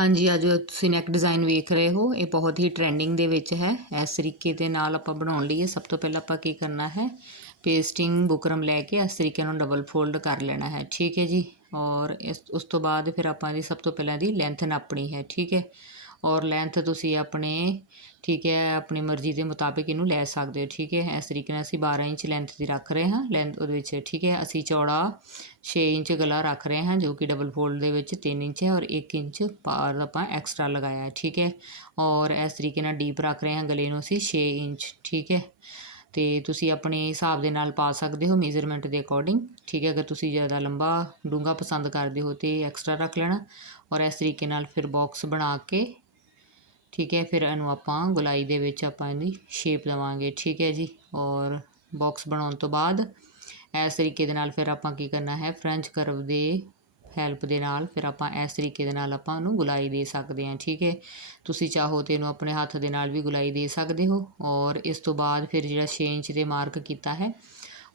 ਹਾਂਜੀ, ਅੱਜ ਤੁਸੀਂ ਨੈਕ ਡਿਜ਼ਾਈਨ ਵੇਖ ਰਹੇ ਹੋ। ਇਹ ਬਹੁਤ ਹੀ ਟ੍ਰੈਂਡਿੰਗ ਦੇ ਵਿੱਚ ਹੈ। ਇਸ ਤਰੀਕੇ ਦੇ ਨਾਲ ਆਪਾਂ ਬਣਾਉਣ ਲਈ ਸਭ ਤੋਂ ਪਹਿਲਾਂ ਆਪਾਂ ਕੀ ਕਰਨਾ ਹੈ, ਪੇਸਟਿੰਗ ਬੁਕਰਮ ਲੈ ਕੇ ਇਸ ਤਰੀਕੇ ਨਾਲ ਡਬਲ ਫੋਲਡ ਕਰ ਲੈਣਾ ਹੈ। ਠੀਕ ਹੈ ਜੀ? ਔਰ ਇਸ, ਉਸ ਤੋਂ ਬਾਅਦ ਫਿਰ ਆਪਾਂ ਦੀ ਸਭ ਤੋਂ ਪਹਿਲਾਂ ਦੀ ਲੈਂਥ ਨਾਪਣੀ ਹੈ। ਠੀਕ ਹੈ? ਔਰ ਲੈਂਥ ਤੁਸੀਂ ਆਪਣੇ, ਠੀਕ ਹੈ, ਆਪਣੀ ਮਰਜ਼ੀ ਦੇ ਮੁਤਾਬਿਕ ਇਹਨੂੰ ਲੈ ਸਕਦੇ ਹੋ, ਠੀਕ ਹੈ। ਇਸ ਤਰੀਕੇ ਨਾਲ ਅਸੀਂ 12 ਇੰਚ ਲੈਂਥ ਦੀ ਰੱਖ ਰਹੇ ਹਾਂ ਲੈਂਥ ਉਹਦੇ ਵਿੱਚ, ਠੀਕ ਹੈ। ਅਸੀਂ ਚੌੜਾ 6 ਇੰਚ ਗਲਾ ਰੱਖ ਰਹੇ ਹਾਂ, ਜੋ ਕਿ ਡਬਲ ਫੋਲਡ ਦੇ ਵਿੱਚ 3 ਇੰਚ ਹੈ ਔਰ 1 ਇੰਚ ਪਾਰ ਆਪਾਂ ਐਕਸਟਰਾ ਲਗਾਇਆ ਹੈ, ਠੀਕ ਹੈ। ਔਰ ਇਸ ਤਰੀਕੇ ਨਾਲ ਡੀਪ ਰੱਖ ਰਹੇ ਹਾਂ ਗਲੇ ਨੂੰ ਅਸੀਂ 6 ਇੰਚ, ਠੀਕ ਹੈ। ਤੇ ਤੁਸੀਂ ਆਪਣੇ ਹਿਸਾਬ ਦੇ ਨਾਲ ਪਾ ਸਕਦੇ ਹੋ ਮੇਜ਼ਰਮੈਂਟ ਦੇ ਅਕੋਰਡਿੰਗ ਠੀਕ ਹੈ। ਅਗਰ ਤੁਸੀਂ ਜ਼ਿਆਦਾ ਲੰਬਾ ਡੂੰਘਾ ਪਸੰਦ ਕਰਦੇ ਹੋ ਤੇ ਐਕਸਟਰਾ ਰੱਖ ਲੈਣਾ। ਔਰ ਇਸ ਤਰੀਕੇ ਨਾਲ ਫਿਰ ਬਾਕਸ ਬਣਾ ਕੇ ਠੀਕ ਹੈ, ਫਿਰ ਇਹਨੂੰ ਆਪਾਂ ਗੁਲਾਈ ਦੇ ਵਿੱਚ ਆਪਾਂ ਇਹਦੀ ਸ਼ੇਪ ਦੇਵਾਂਗੇ ਠੀਕ ਹੈ ਜੀ। ਔਰ ਬਾਕਸ ਬਣਾਉਣ ਤੋਂ ਬਾਅਦ ਇਸ ਤਰੀਕੇ ਦੇ ਨਾਲ ਫਿਰ ਆਪਾਂ ਕੀ ਕਰਨਾ ਹੈ ਫ੍ਰੈਂਚ ਕਰਵ ਦੇ ਹੈਲਪ ਦੇ ਨਾਲ ਫਿਰ ਆਪਾਂ ਇਸ ਤਰੀਕੇ ਦੇ ਨਾਲ ਆਪਾਂ ਉਹਨੂੰ ਗੁਲਾਈ ਦੇ ਸਕਦੇ ਹਾਂ, ਠੀਕ ਹੈ। ਤੁਸੀਂ ਚਾਹੋ ਤੇ ਇਹਨੂੰ ਆਪਣੇ ਹੱਥ ਦੇ ਨਾਲ ਵੀ ਗੁਲਾਈ ਦੇ ਸਕਦੇ ਹੋ। ਔਰ ਇਸ ਤੋਂ ਬਾਅਦ ਫਿਰ ਜਿਹੜਾ 6 ਇੰਚ ਦੇ ਮਾਰਕ ਕੀਤਾ ਹੈ,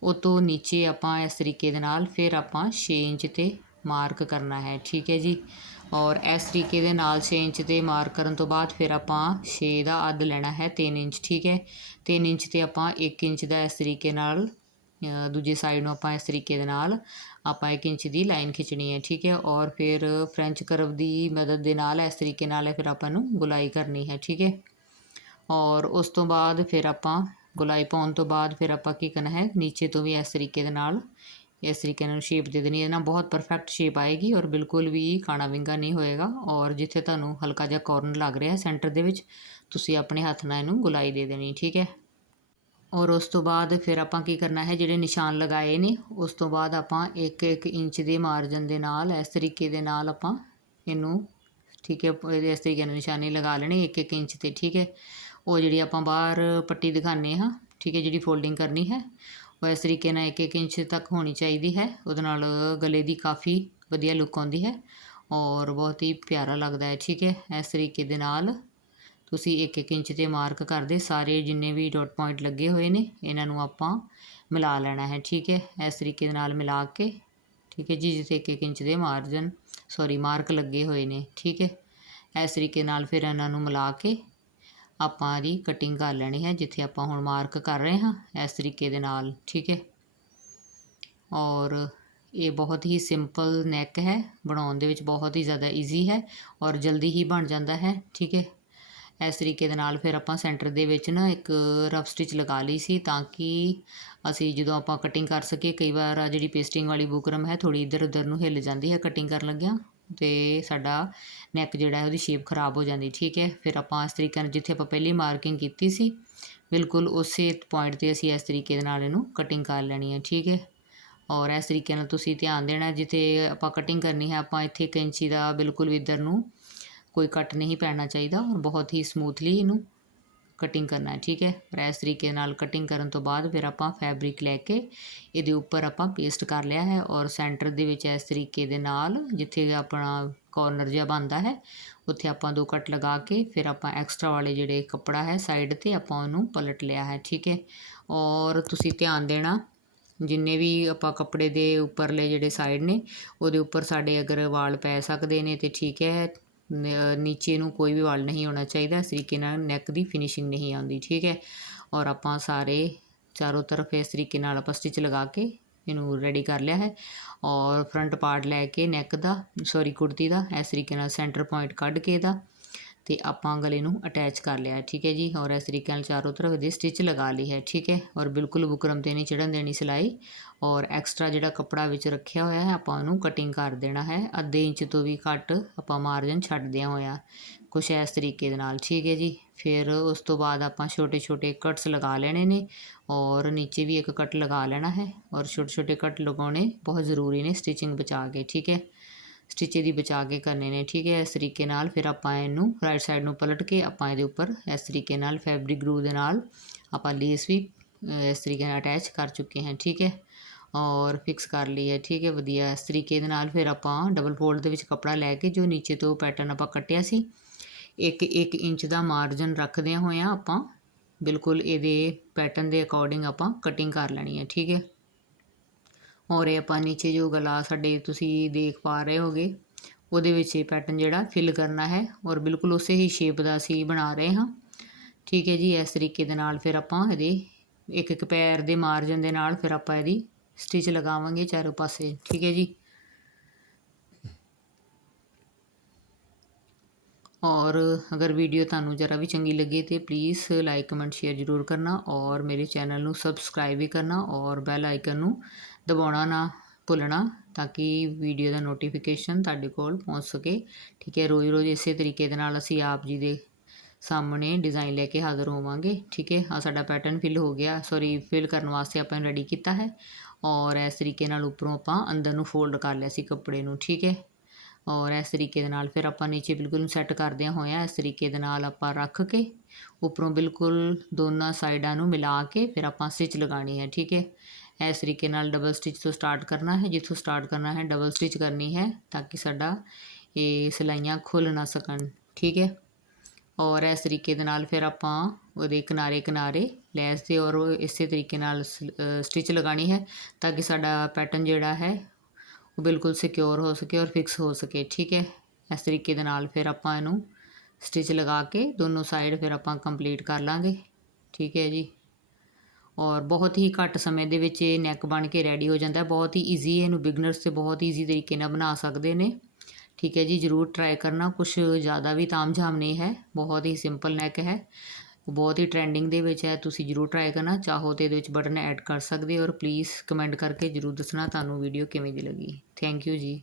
ਉਹ ਤੋਂ ਨੀਚੇ ਆਪਾਂ ਇਸ ਤਰੀਕੇ ਦੇ ਨਾਲ ਫਿਰ ਆਪਾਂ 6 ਇੰਚ ਤੇ ਮਾਰਕ ਕਰਨਾ ਹੈ, ਠੀਕ ਹੈ ਜੀ। ਔਰ ਇਸ ਤਰੀਕੇ ਦੇ ਨਾਲ 6 ਇੰਚ ਤੇ ਮਾਰਕ ਕਰਨ ਤੋਂ ਬਾਅਦ ਫਿਰ ਆਪਾਂ 6 ਦਾ ਅੱਧ ਲੈਣਾ ਹੈ 3 ਇੰਚ, ਠੀਕ ਹੈ? 3 ਇੰਚ ਤੇ ਆਪਾਂ 1 ਇੰਚ ਦਾ ਇਸ ਤਰੀਕੇ ਨਾਲ ਦੂਜੀ ਸਾਈਡ ਨੂੰ ਆਪਾਂ ਇਸ ਤਰੀਕੇ ਦੇ ਨਾਲ ਆਪਾਂ 1 ਇੰਚ ਦੀ ਲਾਈਨ ਖਿੱਚਣੀ ਹੈ, ਠੀਕ ਹੈ? ਔਰ ਫਿਰ ਫ੍ਰੈਂਚ ਕਰਵ ਦੀ ਮਦਦ ਦੇ ਨਾਲ ਇਸ ਤਰੀਕੇ ਨਾਲ ਫਿਰ ਆਪਾਂ ਨੂੰ ਗੁਲਾਈ ਕਰਨੀ ਹੈ, ਠੀਕ ਹੈ? ਔਰ ਉਸ ਤੋਂ ਬਾਅਦ ਫਿਰ ਆਪਾਂ ਗੁਲਾਈ ਪਾਉਣ ਤੋਂ ਬਾਅਦ ਫਿਰ ਆਪਾਂ ਕੀ ਕਰਨਾ ਹੈ? ਨੀਚੇ ਤੋਂ ਵੀ ਇਸ ਤਰੀਕੇ ਦੇ ਨਾਲ ਇਸ ਤਰੀਕੇ ਨਾਲ ਸ਼ੇਪ ਦੇ ਦੇਣੀ ਇਹਦੇ ਨਾਲ ਬਹੁਤ ਪਰਫੈਕਟ ਸ਼ੇਪ ਆਏਗੀ ਔਰ ਬਿਲਕੁਲ ਵੀ ਕਾਣਾ ਵਿੰਗਾ ਨਹੀਂ ਹੋਏਗਾ ਔਰ ਜਿੱਥੇ ਤੁਹਾਨੂੰ ਹਲਕਾ ਜਿਹਾ ਕਾਰਨਰ ਲੱਗ ਰਿਹਾ ਸੈਂਟਰ ਦੇ ਵਿੱਚ, ਤੁਸੀਂ ਆਪਣੇ ਹੱਥ ਨਾਲ ਇਹਨੂੰ ਗੁਲਾਈ ਦੇ ਦੇਣੀ, ਠੀਕ ਹੈ? ਔਰ ਉਸ ਤੋਂ ਬਾਅਦ ਫਿਰ ਆਪਾਂ ਕੀ ਕਰਨਾ ਹੈ, ਜਿਹੜੇ ਨਿਸ਼ਾਨ ਲਗਾਏ ਨੇ, ਉਸ ਤੋਂ ਬਾਅਦ ਆਪਾਂ 1-1 ਇੰਚ ਦੇ ਮਾਰਜਨ ਦੇ ਨਾਲ, ਇਸ ਤਰੀਕੇ ਦੇ ਨਾਲ ਆਪਾਂ ਇਹਨੂੰ, ਠੀਕ ਹੈ, ਇਹਦੇ ਇਸ ਤਰੀਕੇ ਨਾਲ ਨਿਸ਼ਾਨੇ ਲਗਾ ਲੈਣੀ 1-1 ਇੰਚ ਤੇ, ਠੀਕ ਹੈ? ਉਹ ਜਿਹੜੀ ਆਪਾਂ ਬਾਹਰ ਪੱਟੀ ਦਿਖਾਣੇ ਹਾਂ ਠੀਕ ਹੈ, ਜਿਹੜੀ ਫੋਲਡਿੰਗ ਕਰਨੀ ਹੈ, ਉਹ ਇਸ ਤਰੀਕੇ ਨਾਲ 1-1 ਇੰਚ ਤੱਕ ਹੋਣੀ ਚਾਹੀਦੀ ਹੈ। ਉਹਦੇ ਨਾਲ ਗਲੇ ਦੀ ਕਾਫੀ ਵਧੀਆ ਲੁੱਕ ਆਉਂਦੀ ਹੈ ਔਰ ਬਹੁਤ ਹੀ ਪਿਆਰਾ ਲੱਗਦਾ ਹੈ, ਠੀਕ ਹੈ। ਇਸ ਤਰੀਕੇ ਦੇ ਨਾਲ ਤੁਸੀਂ 1-1 ਇੰਚ ਤੇ ਮਾਰਕ ਕਰਦੇ ਸਾਰੇ ਜਿੰਨੇ ਵੀ ਡਾਟ ਪੁਆਇੰਟ ਲੱਗੇ ਹੋਏ ਨੇ, ਇਹਨਾਂ ਨੂੰ ਆਪਾਂ ਮਿਲਾ ਲੈਣਾ ਹੈ, ਠੀਕ ਹੈ। ਇਸ ਤਰੀਕੇ ਦੇ ਨਾਲ ਮਿਲਾ ਕੇ, ਠੀਕ ਹੈ ਜੀ ਜਿੱਥੇ 1-1 ਇੰਚ ਦੇ ਮਾਰਜਨ ਸੌਰੀ ਮਾਰਕ ਲੱਗੇ ਹੋਏ ਨੇ, ਠੀਕ ਹੈ। ਇਸ ਤਰੀਕੇ ਨਾਲ ਫਿਰ ਇਹਨਾਂ ਨੂੰ ਮਿਲਾ ਕੇ ਆਪਾਂ ਇਹਦੀ ਕਟਿੰਗ ਕਰ ਲੈਣੀ ਹੈ, ਜਿੱਥੇ ਆਪਾਂ ਹੁਣ ਮਾਰਕ ਕਰ ਰਹੇ ਹਾਂ ਇਸ ਤਰੀਕੇ ਦੇ ਨਾਲ, ਠੀਕ ਹੈ? ਔਰ ਇਹ ਬਹੁਤ ਹੀ ਸਿੰਪਲ ਨੈਕ ਹੈ, ਬਣਾਉਣ ਦੇ ਵਿੱਚ ਬਹੁਤ ਹੀ ਜ਼ਿਆਦਾ ਈਜ਼ੀ ਹੈ ਔਰ ਜਲਦੀ ਹੀ ਬਣ ਜਾਂਦਾ ਹੈ, ਠੀਕ ਹੈ? ਇਸ ਤਰੀਕੇ ਦੇ ਨਾਲ ਫਿਰ ਆਪਾਂ ਸੈਂਟਰ ਦੇ ਵਿੱਚ ਨਾ ਇੱਕ ਰਫ ਸਟਿਚ ਲਗਾ ਲਈ ਸੀ ਤਾਂ ਕਿ ਅਸੀਂ ਜਦੋਂ ਆਪਾਂ ਕਟਿੰਗ ਕਰ ਸਕੀਏ, ਕਈ ਵਾਰ ਆ ਜਿਹੜੀ ਪੇਸਟਿੰਗ ਵਾਲੀ ਬੁਕਰਮ ਹੈ ਥੋੜੀ ਇੱਧਰ ਉੱਧਰ ਨੂੰ ਹਿੱਲ ਜਾਂਦੀ ਹੈ ਕਟਿੰਗ ਕਰਨ ਲੱਗਿਆਂ। ਤੇ ਸਾਡਾ ਨੈਕ ਜਿਹੜਾ ਉਹਦੀ ਸ਼ੇਪ ਖਰਾਬ ਹੋ ਜਾਂਦੀ, ਠੀਕ ਹੈ? ਫਿਰ ਆਪਾਂ ਇਸ ਤਰੀਕੇ ਨਾਲ ਜਿੱਥੇ ਆਪਾਂ ਪਹਿਲੀ ਮਾਰਕਿੰਗ ਕੀਤੀ ਸੀ, ਬਿਲਕੁਲ ਉਸੇ ਪੁਆਇੰਟ ਤੇ ਅਸੀਂ ਇਸ ਤਰੀਕੇ ਦੇ ਨਾਲ ਇਹਨੂੰ ਕਟਿੰਗ ਕਰ ਲੈਣੀ ਹੈ, ਠੀਕ ਹੈ? ਔਰ ਇਸ ਤਰੀਕੇ ਨਾਲ ਤੁਸੀਂ ਧਿਆਨ ਦੇਣਾ, ਜਿੱਥੇ ਆਪਾਂ ਕਟਿੰਗ ਕਰਨੀ ਹੈ, ਆਪਾਂ ਇੱਥੇ ਕੈਂਚੀ ਦਾ ਬਿਲਕੁਲ ਵੀ ਇੱਧਰ ਨੂੰ ਕੋਈ ਕੱਟ ਨਹੀਂ ਪੈਣਾ ਚਾਹੀਦਾ ਔਰ ਬਹੁਤ ਹੀ ਸਮੂਥਲੀ ਇਹਨੂੰ ਕਟਿੰਗ ਕਰਨਾ ਹੈ, ਠੀਕ ਹੈ? ਪਰ ਇਸ ਤਰੀਕੇ ਨਾਲ ਕਟਿੰਗ ਕਰਨ ਤੋਂ ਬਾਅਦ ਫਿਰ ਆਪਾਂ ਫੈਬਰਿਕ ਲੈ ਕੇ ਇਹਦੇ ਉੱਪਰ ਆਪਾਂ ਪੇਸਟ ਕਰ ਲਿਆ ਹੈ ਔਰ ਸੈਂਟਰ ਦੇ ਵਿੱਚ ਇਸ ਤਰੀਕੇ ਦੇ ਨਾਲ ਜਿੱਥੇ ਆਪਣਾ ਕੋਰਨਰ ਜਿਹਾ ਬਣਦਾ ਹੈ, ਉੱਥੇ ਆਪਾਂ ਦੋ ਕੱਟ ਲਗਾ ਕੇ ਫਿਰ ਆਪਾਂ ਐਕਸਟਰਾ ਵਾਲੇ ਜਿਹੜੇ ਕੱਪੜਾ ਹੈ ਸਾਈਡ ਤੇ ਆਪਾਂ ਉਹਨੂੰ ਪਲਟ ਲਿਆ ਹੈ, ਠੀਕ ਹੈ? ਔਰ ਤੁਸੀਂ ਧਿਆਨ ਦੇਣਾ, ਜਿੰਨੇ ਵੀ ਆਪਾਂ ਕੱਪੜੇ ਦੇ ਉੱਪਰਲੇ ਜਿਹੜੇ ਸਾਈਡ ਨੇ, ਉਹਦੇ ਉੱਪਰ ਸਾਡੇ ਅਗਰ ਵਾਲ ਪੈ ਸਕਦੇ ਨੇ ਤੇ ਠੀਕ ਹੈ ਨੀਚੇ ਨੂੰ ਕੋਈ ਵੀ ਵਾਲ ਨਹੀਂ ਹੋਣਾ ਚਾਹੀਦਾ, ਇਸ ਤਰੀਕੇ ਨਾਲ ਨੈਕ ਦੀ ਫਿਨਿਸ਼ਿੰਗ ਨਹੀਂ ਆਉਂਦੀ, ਠੀਕ ਹੈ? ਔਰ ਆਪਾਂ ਸਾਰੇ ਚਾਰੋਂ ਤਰਫ ਇਸ ਤਰੀਕੇ ਨਾਲ ਆਪਾਂ ਸਟਿਚ ਲਗਾ ਕੇ ਇਹਨੂੰ ਰੈਡੀ ਕਰ ਲਿਆ ਹੈ ਔਰ ਫਰੰਟ ਪਾਰਟ ਲੈ ਕੇ ਨੈਕ ਦਾ ਸੌਰੀ ਕੁੜਤੀ ਦਾ, ਇਸ ਤਰੀਕੇ ਨਾਲ ਸੈਂਟਰ ਪੁਆਇੰਟ ਕੱਢ ਕੇ ਇਹਦਾ ਤੇ ਆਪਾਂ ਗਲੇ ਨੂੰ ਅਟੈਚ ਕਰ ਲਿਆ। ਠੀਕ ਹੈ ਜੀ? ਔਰ ਇਸ ਤਰੀਕੇ ਨਾਲ ਚਾਰੋਂ ਤਰਫ ਦੀ ਸਟਿਚ ਲਗਾ ਲਈ ਹੈ। ਠੀਕ ਹੈ? ਔਰ ਬਿਲਕੁਲ ਬੁਕਰਮ ਤੇ ਨਹੀਂ ਚੜਨ ਦੇਣੀ ਸਿਲਾਈ। ਔਰ ਐਕਸਟਰਾ ਜਿਹੜਾ ਕੱਪੜਾ ਵਿੱਚ ਰੱਖਿਆ ਹੋਇਆ ਹੈ, ਆਪਾਂ ਉਹਨੂੰ ਕਟਿੰਗ ਕਰ ਦੇਣਾ ਹੈ। ਅੱਧੇ ਇੰਚ ਤੋਂ ਵੀ ਘੱਟ ਆਪਾਂ ਮਾਰਜਨ ਛੱਡ ਦਿਆ ਹੋਇਆ। ਕੁਛ ਇਸ ਤਰੀਕੇ ਦੇ ਨਾਲ। ਠੀਕ ਹੈ ਜੀ? ਫਿਰ ਉਸ ਤੋਂ ਬਾਅਦ ਆਪਾਂ ਛੋਟੇ ਛੋਟੇ ਕਟਸ ਲਗਾ ਲੈਣੇ ਨੇ। ਔਰ ਨੀਚੇ ਵੀ ਇੱਕ ਕਟ ਲਗਾ ਲੈਣਾ ਹੈ। ਔਰ ਛੋਟੇ ਛੋਟੇ ਕਟ ਲਗਾਉਣੇ ਬਹੁਤ ਜ਼ਰੂਰੀ ਨੇ ਸਟਿਚਿੰਗ ਬਚਾ ਕੇ। ਠੀਕ ਹੈ? ਸਟਿਚ ਦੀ ਬਚਾ ਕੇ ਕਰਨੇ ਨੇ, ਠੀਕ ਹੈ, ਇਸ ਤਰੀਕੇ ਨਾਲ ਫਿਰ ਆਪਾਂ ਇਹਨੂੰ ਰਾਈਟ ਸਾਈਡ ਨੂੰ ਪਲਟ ਕੇ ਆਪਾਂ ਇਹਦੇ ਉੱਪਰ ਇਸ ਤਰੀਕੇ ਨਾਲ ਫੈਬਰਿਕ ਗਰੂ ਦੇ ਨਾਲ ਆਪਾਂ ਲੇਸ ਵੀ ਇਸ ਤਰੀਕੇ ਨਾਲ ਅਟੈਚ ਕਰ ਚੁੱਕੇ ਹਾਂ, ਠੀਕ ਹੈ, ਔਰ ਫਿਕਸ ਕਰ ਲਈ ਹੈ, ਠੀਕ ਹੈ, ਵਧੀਆ, ਇਸ ਤਰੀਕੇ ਦੇ ਨਾਲ ਫਿਰ ਆਪਾਂ ਡਬਲ ਫੋਲਡ ਦੇ ਵਿੱਚ ਕੱਪੜਾ ਲੈ ਕੇ ਜੋ ਨੀਚੇ ਤੋਂ ਪੈਟਰਨ ਆਪਾਂ ਕੱਟਿਆ ਸੀ, ਇੱਕ ਇੱਕ ਇੰਚ ਦਾ ਮਾਰਜਨ ਰੱਖਦੇ ਹੋਇਆ ਆਪਾਂ ਬਿਲਕੁਲ ਇਹਦੇ ਪੈਟਰਨ ਦੇ ਅਕੋਰਡਿੰਗ ਆਪਾਂ ਕਟਿੰਗ ਕਰ ਲੈਣੀ ਹੈ, ਠੀਕ ਹੈ। ਔਰ ਇਹ ਆਪਾਂ ਨੀਚੇ ਜੋ ਗਲਾ ਸਾਡੇ ਤੁਸੀਂ ਦੇਖ ਪਾ ਰਹੇ ਹੋਗੇ, ਉਹਦੇ ਵਿੱਚ ਇਹ ਪੈਟਰਨ ਜਿਹੜਾ ਫਿਲ ਕਰਨਾ ਹੈ ਔਰ ਬਿਲਕੁਲ ਉਸੇ ਹੀ ਸ਼ੇਪ ਦਾ ਅਸੀਂ ਬਣਾ ਰਹੇ ਹਾਂ। ਠੀਕ ਹੈ ਜੀ, ਇਸ ਤਰੀਕੇ ਦੇ ਨਾਲ ਫਿਰ ਆਪਾਂ ਇਹਦੇ ਇੱਕ ਇੱਕ ਪੈਰ ਦੇ ਮਾਰਜਨ ਦੇ ਨਾਲ ਫਿਰ ਆਪਾਂ ਇਹਦੀ ਸਟਿਚ ਲਗਾਵਾਂਗੇ ਚਾਰੋਂ ਪਾਸੇ। ਠੀਕ ਹੈ ਜੀ। ਔਰ ਅਗਰ ਵੀਡੀਓ ਤੁਹਾਨੂੰ ਜਰਾ ਵੀ ਚੰਗੀ ਲੱਗੇ ਤੇ ਪਲੀਜ਼ ਲਾਈਕ ਕਮੈਂਟ ਸ਼ੇਅਰ ਜ਼ਰੂਰ ਕਰਨਾ ਔਰ ਮੇਰੇ ਚੈਨਲ ਨੂੰ ਸਬਸਕ੍ਰਾਈਬ ਵੀ ਕਰਨਾ ਔਰ ਬੈਲ ਆਈਕਨ ਨੂੰ ਦਬਾਉਣਾ ਨਾ, ਭੁੱਲਣਾ ਤਾਂ ਕਿ ਵੀਡੀਓ ਦਾ ਨੋਟੀਫਿਕੇਸ਼ਨ ਤੁਹਾਡੇ ਕੋਲ ਪਹੁੰਚ ਸਕੇ। ਠੀਕ ਹੈ ਰੋਜ਼ ਰੋਜ਼ ਇਸੇ ਤਰੀਕੇ ਦੇ ਨਾਲ ਅਸੀਂ ਆਪ ਜੀ ਦੇ ਸਾਹਮਣੇ ਡਿਜ਼ਾਈਨ ਲੈ ਕੇ ਹਾਜ਼ਰ ਹੋਵਾਂਗੇ। ਠੀਕ ਹੈ ਆ ਸਾਡਾ ਪੈਟਰਨ ਫਿਲ ਹੋ ਗਿਆ। ਸੌਰੀ ਫਿਲ ਕਰਨ ਵਾਸਤੇ ਆਪਾਂ ਰੈਡੀ ਕੀਤਾ ਹੈ ਔਰ ਇਸ ਤਰੀਕੇ ਨਾਲ ਉੱਪਰੋਂ ਆਪਾਂ ਅੰਦਰ ਨੂੰ ਫੋਲਡ ਕਰ ਲਿਆ ਸੀ ਕੱਪੜੇ ਨੂੰ। ਠੀਕ ਹੈ, ਔਰ ਇਸ ਤਰੀਕੇ ਦੇ ਨਾਲ ਫਿਰ ਆਪਾਂ ਨੀਚੇ ਬਿਲਕੁਲ ਸੈੱਟ ਕਰਦਿਆਂ ਹੋਇਆਂ ਇਸ ਤਰੀਕੇ ਦੇ ਨਾਲ ਆਪਾਂ ਰੱਖ ਕੇ ਉੱਪਰੋਂ ਬਿਲਕੁਲ ਦੋਨਾਂ ਸਾਈਡਾਂ ਨੂੰ ਮਿਲਾ ਕੇ ਫਿਰ ਆਪਾਂ ਸਟਿਚ ਲਗਾਣੀ ਹੈ। ਠੀਕ ਹੈ ਇਸ ਤਰੀਕੇ ਨਾਲ ਡਬਲ ਸਟਿਚ ਤੋਂ ਸਟਾਰਟ ਕਰਨਾ ਹੈ, ਜਿੱਥੋਂ ਸਟਾਰਟ ਕਰਨਾ ਹੈ ਡਬਲ ਸਟਿਚ ਕਰਨੀ ਹੈ, ਤਾਂ ਕਿ ਸਾਡਾ ਇਹ ਸਿਲਾਈਆਂ ਖੁੱਲ ਨਾ ਸਕਣ, ਠੀਕ ਹੈ? ਔਰ ਇਸ ਤਰੀਕੇ ਦੇ ਨਾਲ ਫਿਰ ਆਪਾਂ ਉਹਦੇ ਕਿਨਾਰੇ ਕਿਨਾਰੇ ਲੈਸ ਦੇ ਔਰ ਇਸੇ ਤਰੀਕੇ ਨਾਲ ਸਟਿਚ ਲਗਾਣੀ ਹੈ, ਤਾਂ ਕਿ ਸਾਡਾ ਪੈਟਰਨ ਜਿਹੜਾ ਹੈ ਉਹ ਬਿਲਕੁਲ ਸਿਕਿਉਰ ਹੋ ਸਕੇ ਔਰ ਫਿਕਸ ਹੋ ਸਕੇ, ਠੀਕ ਹੈ? ਇਸ ਤਰੀਕੇ ਦੇ ਨਾਲ ਫਿਰ ਆਪਾਂ ਇਹਨੂੰ ਸਟਿਚ ਲਗਾ ਕੇ ਦੋਨੋਂ ਸਾਈਡ ਫਿਰ ਆਪਾਂ ਕੰਪਲੀਟ ਕਰ ਲਾਂਗੇ, ਠੀਕ ਹੈ ਜੀ? ਔਰ ਬਹੁਤ ਹੀ ਘੱਟ ਸਮੇਂ ਦੇ ਵਿੱਚ ਇਹ ਨੈਕ ਬਣ ਕੇ ਰੈਡੀ ਹੋ ਜਾਂਦਾ ਬਹੁਤ ਹੀ ਈਜ਼ੀ ਇਹਨੂੰ ਬਿਗਨਰਸ ਤੇ ਬਹੁਤ ਈਜ਼ੀ ਤਰੀਕੇ ਨਾਲ ਬਣਾ ਸਕਦੇ ਨੇ। ਠੀਕ ਹੈ ਜੀ, ਜਰੂਰ ਟਰਾਈ ਕਰਨਾ। ਕੁਝ ਜ਼ਿਆਦਾ ਵੀ ਤਾਮਝਾਮ ਨਹੀਂ ਹੈ। ਬਹੁਤ ਹੀ ਸਿੰਪਲ ਨੈਕ ਹੈ। ਬਹੁਤ ਹੀ ਟ੍ਰੈਂਡਿੰਗ ਦੇ ਵਿੱਚ ਹੈ। ਤੁਸੀਂ ਜਰੂਰ ਟਰਾਈ ਕਰਨਾ। ਚਾਹੋ ਤੇ ਇਹਦੇ ਵਿੱਚ ਬਟਨ ਐਡ ਕਰ ਸਕਦੇ ਹੋ। ਔਰ ਪਲੀਜ਼ ਕਮੈਂਟ ਕਰਕੇ ਜਰੂਰ ਦੱਸਣਾ ਤੁਹਾਨੂੰ ਵੀਡੀਓ ਕਿਵੇਂ ਦੀ ਲੱਗੀ। ਥੈਂਕ ਯੂ ਜੀ।